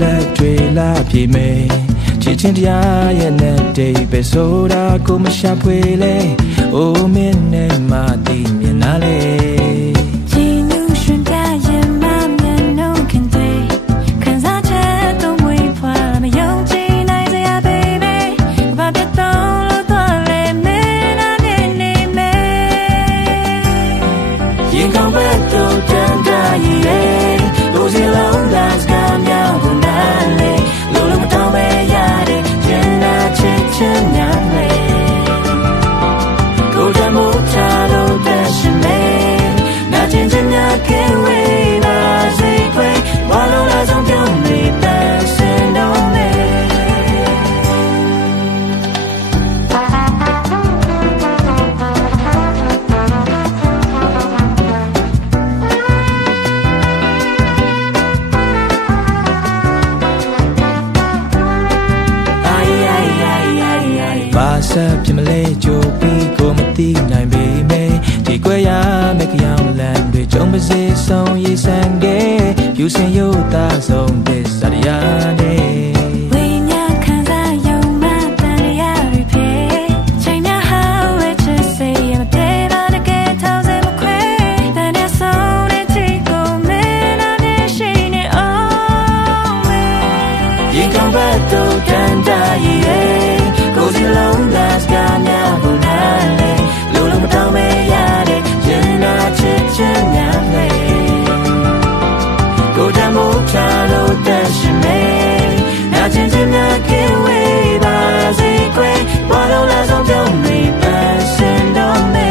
လက်တွေလာပြေမေချစ်ချင်းတရားရဲ့နဲ့တိတ်ပဲဆိုတာကိုမရှာဖွေလေအိုးမင်းနဲ့မသိမြင်နာလေရင်ကောင်းဘက်တို့တန်တာရဲ့ကိုစီလုံးလာစကားများကိုနားလေလုံးလုံးမတောင်းပဲရတဲ့ရင်နာချစ်ချင်များလေကိုတမို့ချလို့တရှိမေနာကျင်ချင်များကဲဝေးပါစေခွေဘာလို့လဲဆုံးပြုံးနေတဲ့စင်တော့မေဘာဆက်ပြမလဲကြိုပြီးကိုမသိနိုင်ပေမဲ့ဒီကွယ်ရမယ့်ကြောင်လမ်းတွေကြုံပါစေဆုံးရေးဆန်ခဲ့ဖြူစင်ရုပ်သားဆုံးသစ္စာတရားနဲ့ရင်ကောင်းဘက်တို့တန်တာရဲ့ကိုစီလုံးလာစကားများကိုနားလေလုံးလုံးမတောင်းပဲရတဲ့ရင်နာချစ်ချင်များလေကိုတမို့ချလို့တရှိမေနာချင်ချင်များကင်းဝေးပါစေခွေဘာလို့လဲဆုံးပြုံးနေပါစင်တော့မေ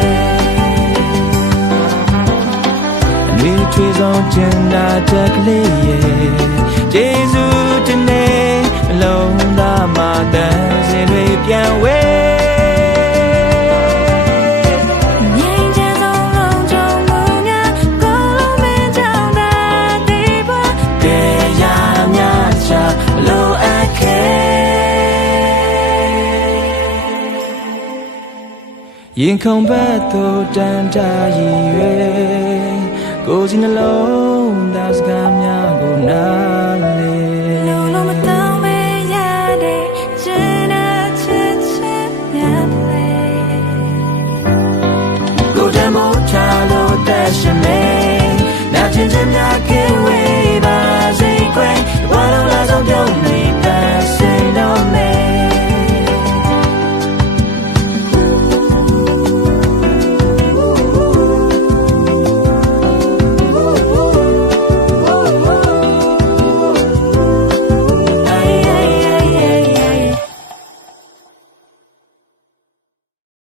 အနွေထွေးဆုံးကျင်နာတက်ကလေးရဲ့ကျေးဇူးတင်နေလုံးသားမှာတန်စင်တွေပြန်ဝဲငြိမ်းချမ်းဆုံးလုံးကြုံမှုများကိုလုံးမင်းကြောင့်သာဒီဘဝကဲရများချလိုအပ်ခဲ့ရင်ခုန်ဘက်သို့တန်တာရည်ရွယ်ကိုစီနှလုံးသားစကားများကိုနာ